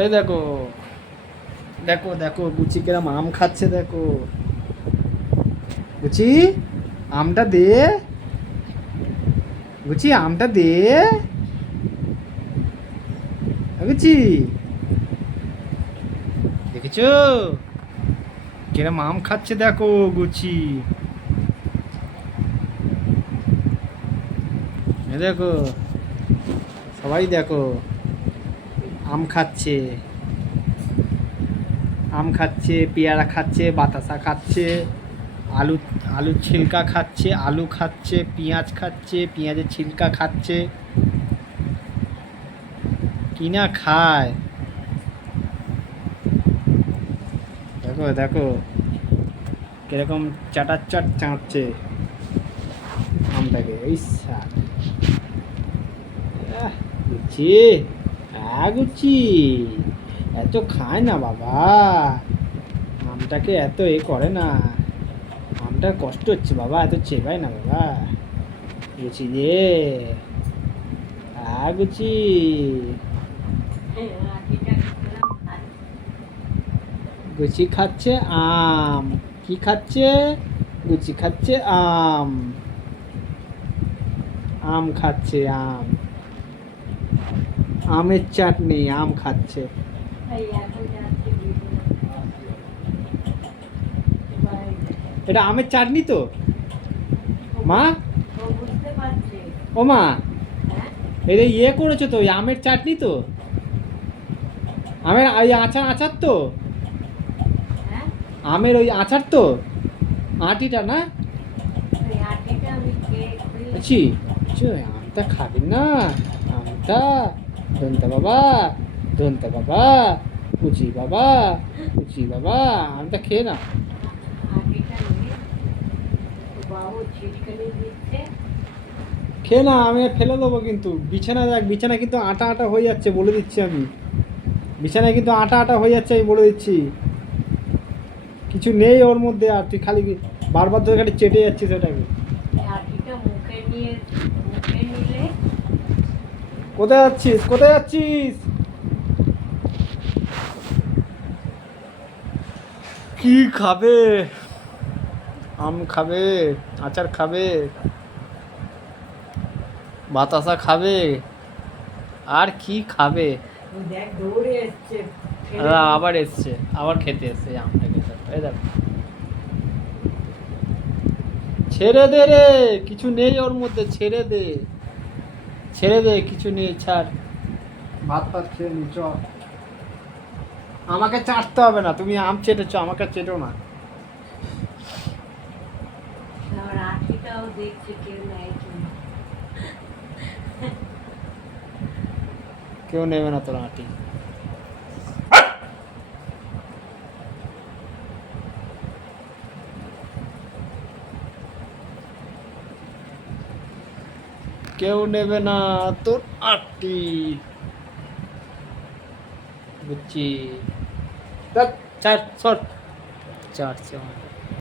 এই দেখো দেখো দেখো গুচি কেরম আম খাচ্ছে দেখো। গুচি আমটা দে, গুচি আমটা দে। গুচি দেখেছো কিরম আম খাচ্ছে দেখো গুচি। দেখো সবাই দেখো আম খাচ্ছে, আম খাচ্ছে, পেয়ারা খাচ্ছে, বাতাসা খাচ্ছে, আলু আলুর ছিলকা খাচ্ছে, আলু খাচ্ছে, পেঁয়াজ খাচ্ছে, পেঁয়াজের ছিলকা খাচ্ছে। কি না খায় দেখো দেখো কিরকম চাটাচ্চাট চাঁটছে আমটাকে। এই গুচি গুচি এত খায় না বাবা, আমটাকে এত করে না, আমটা কষ্ট হচ্ছে বাবা, এত চেবাই না বাবা। গুচি রে গুচি গুচি খাচ্ছে আম। কি খাচ্ছে? গুচি খাচ্ছে আম, আম খাচ্ছে আম, আমের চাটনি, আম খাচ্ছে। এটা আমের চাটনি তো মা? ও মা এটা ইয়ে করেছো তো, আমের চাটনি তো, আমের ওই আচার, আচার তো, আমের ওই আচার তো, আটিটা না? বুঝছি আমটা খাবেন না, আমটা ধনতে বাবা, ধনতে বাবা, কুচি বাবা, কুচি বাবা, আমটা খেয়ে না। খেয়ে না, আমি ফেলে দেবো কিন্তু। বিছানা দেখ, বিছানা কিন্তু আটা আটা হয়ে যাচ্ছে বলে দিচ্ছি আমি, বিছানায় কিন্তু আটা আটা হয়ে যাচ্ছে আমি বলে দিচ্ছি। কিছু নেই ওর মধ্যে, আর তুই খালি বারবার ধরে খালি চেটে যাচ্ছিস ওটাকে। কোথায় যাচ্ছিস, কোথায় যাচ্ছিস? কি খাবে? আম খাবে, আচার খাবে, বাতাসা খাবে, আর কি খাবে? আবার এসছে, আবার খেতে এসছে আমটাকে। এই দেখো ছেড়ে দে রে, কিছু নেই ওর মধ্যে, ছেড়ে দে, ছেড়ে দে, কিছু নেই, ছাড়। ভাত ফাত খেয়ে নি, চ। আমাকে চাটতে হবে না, তুমি আম চেটেছো, আমাকে চেটো না। কেউ নেবে না তোর আটি। কেউ নেবে না তোর আটি, বুঝছি। চার সর চাটছে আমাকে।